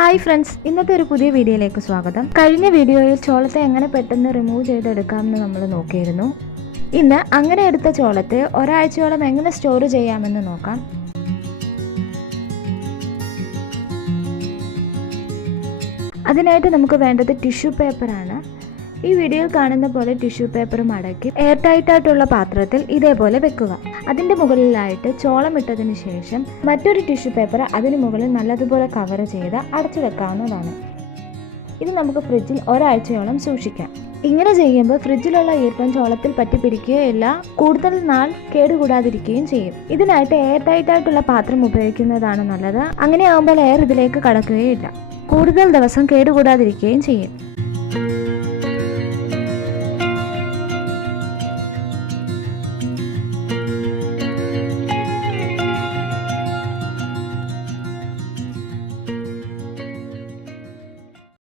Hi friends ഇന്നത്തെ ഒരു പുതിയ വീഡിയോയിലേക്ക് സ്വാഗതം. കഴിഞ്ഞ വീഡിയോയിൽ ചോളത്തെ എങ്ങനെ പെട്ടെന്ന് റിമൂവ് ചെയ്തെടുക്കാമെന്ന് നമ്മൾ നോക്കിയിരുന്നു. ഇന്ന് അങ്ങനെ എടുത്ത ചോളത്തെ ഒരാഴ്ചയോളം എങ്ങനെ സ്റ്റോർ ചെയ്യാമെന്ന് നോക്കാം. അതിനായിട്ട് നമുക്ക് വേണ്ടത് ടിഷ്യൂ പേപ്പറാണ് ഈ വീഡിയോയിൽ കാണുന്ന പോലെ ടിഷ്യൂ പേപ്പർ മടക്കി എയർ ടൈറ്റ് ആയിട്ടുള്ള പാത്രത്തിൽ ഇതേപോലെ വെക്കുക. അതിന്റെ മുകളിലായിട്ട് ചോളം ഇട്ടതിന് ശേഷം മറ്റൊരു ടിഷ്യൂ പേപ്പർ അതിന് മുകളിൽ നല്ലതുപോലെ കവർ ചെയ്ത് അടച്ചു വെക്കാവുന്നതാണ്. ഇത് നമുക്ക് ഫ്രിഡ്ജിൽ ഒരാഴ്ചയോളം സൂക്ഷിക്കാം. ഇങ്ങനെ ചെയ്യുമ്പോൾ ഫ്രിഡ്ജിലുള്ള ഈർപ്പം ചോളത്തിൽ പറ്റി പിടിക്കുകയില്ല കൂടുതൽ നാൾ കേടുകൂടാതിരിക്കുകയും ചെയ്യും. ഇതിനായിട്ട് എയർ ടൈറ്റ് ആയിട്ടുള്ള പാത്രം ഉപയോഗിക്കുന്നതാണ് നല്ലത്. അങ്ങനെ ആകുമ്പോൾ എയർ ഇതിലേക്ക് കടക്കുകയില്ല. കൂടുതൽ ദിവസം കേടുകൂടാതിരിക്കുകയും ചെയ്യും.